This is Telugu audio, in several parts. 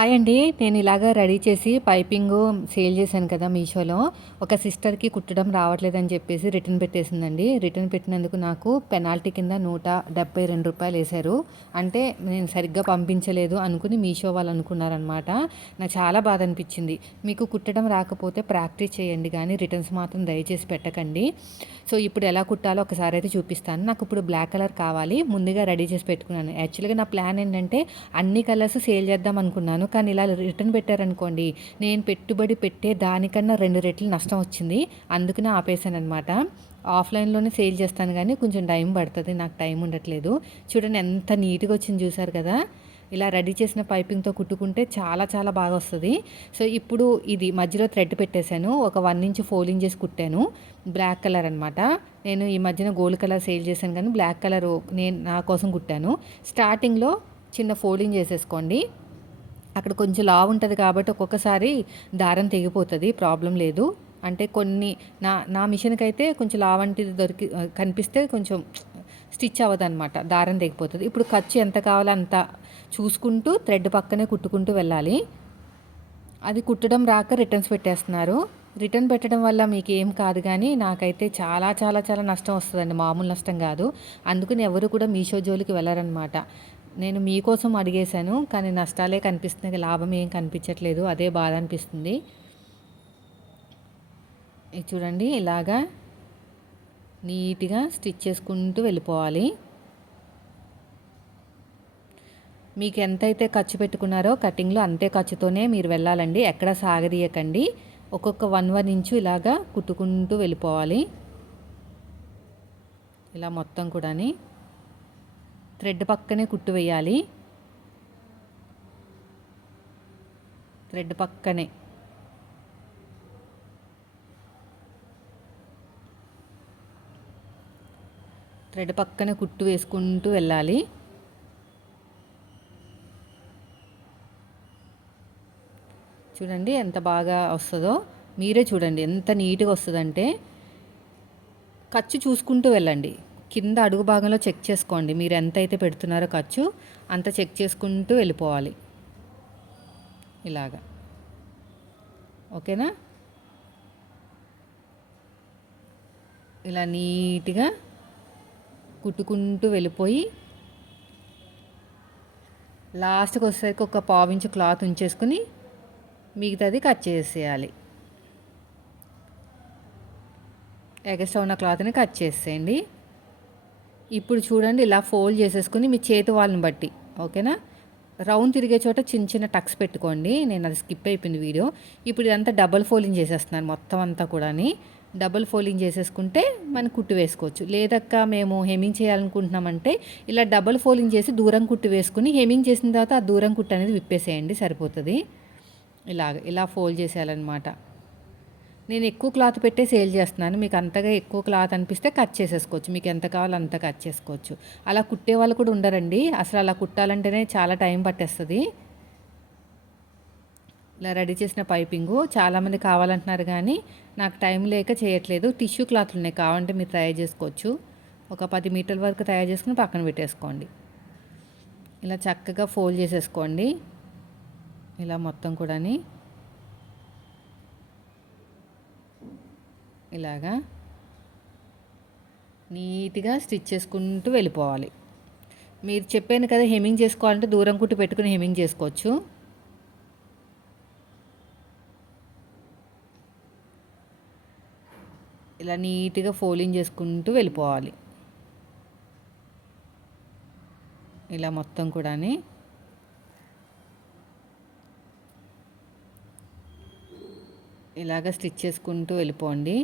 హాయ్ అండి. నేను ఇలాగ రెడీ చేసి పైపింగు సేల్ చేశాను కదా మీషోలో. ఒక సిస్టర్‌కి కుట్టడం రావట్లేదని చెప్పేసి రిటర్న్ పెట్టేసిందండి. రిటర్న్ పెట్టినందుకు నాకు పెనాల్టీ కింద రూ. 172 ఏశారు. అంటే నేను సరిగ్గా పంపించలేదు అనుకుని మీషో వాళ్ళు అనుకున్నారనమాట. నాకు చాలా బాధ అనిపించింది. మీకు కుట్టడం రాకపోతే ప్రాక్టీస్ చేయండి గానీ రిటర్న్స్ మాత్రం దయచేసి పెట్టకండి. సో, ఇప్పుడు ఎలా కుట్టాలో ఒకసారి అయితే చూపిస్తాను. నాకు ఇప్పుడు బ్లాక్ కలర్ కావాలి. ముందుగా రెడీ చేసి పెట్టుకున్నాను. యాక్చువల్‌గా నా ప్లాన్ ఏంటంటే అన్ని కలర్స్ సేల్ చేద్దాం అనుకున్నాను. కానీ ఇలా రిటర్న్ పెట్టారనుకోండి, నేను పెట్టుబడి పెట్టే దానికన్నా 2 రెట్లు నష్టం వచ్చింది. అందుకనే ఆపేసాననమాట. ఆఫ్‌లైన్‌లోనే సేల్ చేస్తాను గానీ కొంచెం టైం పడతది. నాకు టైం ఉండట్లేదు. చూడండి ఎంత నీట్‌గా వచ్చింది చూసారు కదా! ఇలా రెడీ చేసిన పైపింగ్‌తో కుట్టుకుంటే చాలా చాలా బాగా వస్తది. సో, ఇప్పుడు ఇది మధ్యలో థ్రెడ్ పెట్టేశాను. ఒక 1 ఇంచ్ ఫోల్డింగ్ చేసి కుట్టాను. బ్లాక్ కలర్ అనమాట. నేను ఈ మధ్యన గోల్డ్ కలర్ సేల్ చేశాను కానీ బ్లాక్ కలరు నేను నా కోసం కుట్టాను. స్టార్టింగ్‌లో చిన్న ఫోల్డింగ్ చేసేసుకోండి. అక్కడ కొంచెం లావు ఉంటది కాబట్టి ఒక్కొక్కసారి దారం తెగిపోతది. ప్రాబ్లమ్ లేదు. అంటే కొన్ని నా మిషన్‌కైతే కొంచెం లావంటిది కనిపిస్తే కొంచెం స్టిచ్ అవ్వదనమాట. దారం తెగిపోతది. ఇప్పుడు ఖర్చు ఎంత కావాలో అంత చూసుకుంటూ థ్రెడ్ పక్కనే కుట్టుకుంటూ వెళ్ళాలి. అది కుట్టడం రాక రిటర్న్స్ పెట్టేస్తున్నారు. రిటర్న్ పెట్టడం వల్ల మీకేం కాదు గానీ, నాకైతే చాలా చాలా చాలా నష్టం వస్తదండి. మామూలు నష్టం గాదు. అందుకని ఎవరు కూడా మీషో జోలికి వెళ్లరనమాట. నేను మీకోసం అడిగేశాను. కానీ నష్టాలే కనిపిస్తున్నాయి. లాభం ఏం కనిపించట్లేదు. అదే బాధ అనిపిస్తుంది. ఇది చూడండి ఇలాగా నీట్‌గా స్టిచ్ చేసుకుంటూ వెళ్ళిపోవాలి. మీకు ఎంతైతే ఖర్చు పెట్టుకున్నారో కటింగ్‌లో అంతే ఖర్చుతోనే మీరు వెళ్ళాలండి. ఎక్కడ సాగదీయకండి. ఒక్కొక్క 1 ఇంచు ఇలాగా కుట్టుకుంటూ వెళ్ళిపోవాలి. ఇలా మొత్తం కూడాని థ్రెడ్ పక్కనే కుట్టు వేయాలి. థ్రెడ్ పక్కనే థ్రెడ్ పక్కనే కుట్టు వేసుకుంటూ వెళ్ళాలి. చూడండి ఎంత బాగా వస్తుందో మీరే చూడండి ఎంత నీట్‌గా వస్తుందంటే. ఖర్చు చూసుకుంటూ వెళ్ళండి. కింద అడుగు భాగంలో చెక్ చేసుకోండి. మీరు ఎంతైతే పెడుతున్నారో ఖర్చు అంత చెక్ చేసుకుంటూ వెళ్ళిపోవాలి. ఇలాగా ఓకేనా? ఇలా నీట్‌గా కుట్టుకుంటూ వెళ్ళిపోయి లాస్ట్‌కి వచ్చేసరికి ఒక పావించు క్లాత్ ఉంచేసుకుని మిగతాది కట్ చేసేయాలి. ఎగస్ట్రా ఉన్న క్లాత్ని కట్ చేసేయండి. ఇప్పుడు చూడండి ఇలా ఫోల్డ్ చేసేసుకుని మీ చేతి వాళ్ళని బట్టి ఓకేనా? రౌండ్ తిరిగే చోట చిన్న చిన్న టక్స్ పెట్టుకోండి. నేను అది స్కిప్ అయిపోయింది వీడియో. ఇప్పుడు ఇదంతా డబల్ ఫోల్డింగ్ చేసేస్తున్నాను మొత్తం అంతా కూడాని. డబల్ ఫోల్డింగ్ చేసేసుకుంటే మనం కుట్టు వేసుకోవచ్చు. లేదక్క మేము హెమ్మింగ్ చేయాలనుకుంటున్నామంటే ఇలా డబల్ ఫోల్డింగ్ చేసి దూరం కుట్టు వేసుకుని హెమ్మింగ్ చేసిన తర్వాత ఆ దూరం కుట్టు అనేది విప్పేసేయండి సరిపోతుంది. ఇలా ఫోల్డ్ చేసేయాలన్నమాట. నేను ఎక్కువ క్లాత్ పెట్టే సేల్ చేస్తున్నాను. మీకు అంతగా ఎక్కువ క్లాత్ అనిపిస్తే కట్ చేసేసుకోవచ్చు. మీకు ఎంత కావాలో అంత కట్ చేసుకోవచ్చు. అలా కుట్టే వాళ్ళు కూడా ఉండరండి. అసలు అలా కుట్టాలంటేనే చాలా టైం పట్టేస్తుంది. ఇలా రెడీ చేసిన పైపింగు చాలామంది కావాలంటున్నారు కానీ నాకు టైం లేక చేయట్లేదు. టిష్యూ క్లాత్లు ఉన్నాయి, కావాలంటే మీరు తయారు చేసుకోవచ్చు. ఒక 10 మీటర్ల వరకు తయారు చేసుకుని పక్కన పెట్టేసుకోండి. ఇలా చక్కగా ఫోల్డ్ చేసేసుకోండి. ఇలా మొత్తం కూడాని ఇలాగా నీట్‌గా స్టిచ్ చేసుకుంటూ వెళ్ళిపోవాలి. మీరు చెప్పాను కదా హెమ్మింగ్ చేసుకోవాలంటే దూరం కుట్టు పెట్టుకుని హెమ్మింగ్ చేసుకోవచ్చు. ఇలా నీట్‌గా ఫోల్డింగ్ చేసుకుంటూ వెళ్ళిపోవాలి. ఇలా మొత్తం కూడాని ఇలాగ స్టిచ్ చేసుకుంటూ వెళ్ళిపోండి.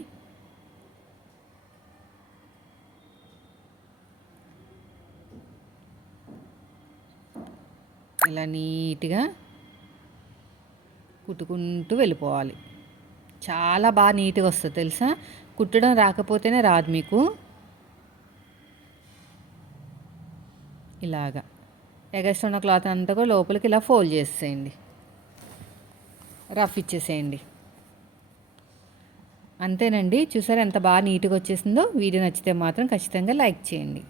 ఇలా నీట్‌గా కుట్టుకుంటూ వెళ్ళిపోవాలి. చాలా బాగా నీట్‌గా వస్తుంది తెలుసా? కుట్టడం రాకపోతేనే రాదు మీకు. ఇలాగా ఎగస్ట్రా ఉన్న క్లాత్ అంతా కూడా లోపలికి ఇలా ఫోల్డ్ చేసేయండి. రఫ్ ఇచ్చేసేయండి. అంతేనండి. చూసారా ఎంత బాగా నీట్‌గా వచ్చేసిందో? వీడియో నచ్చితే మాత్రం ఖచ్చితంగా లైక్ చేయండి.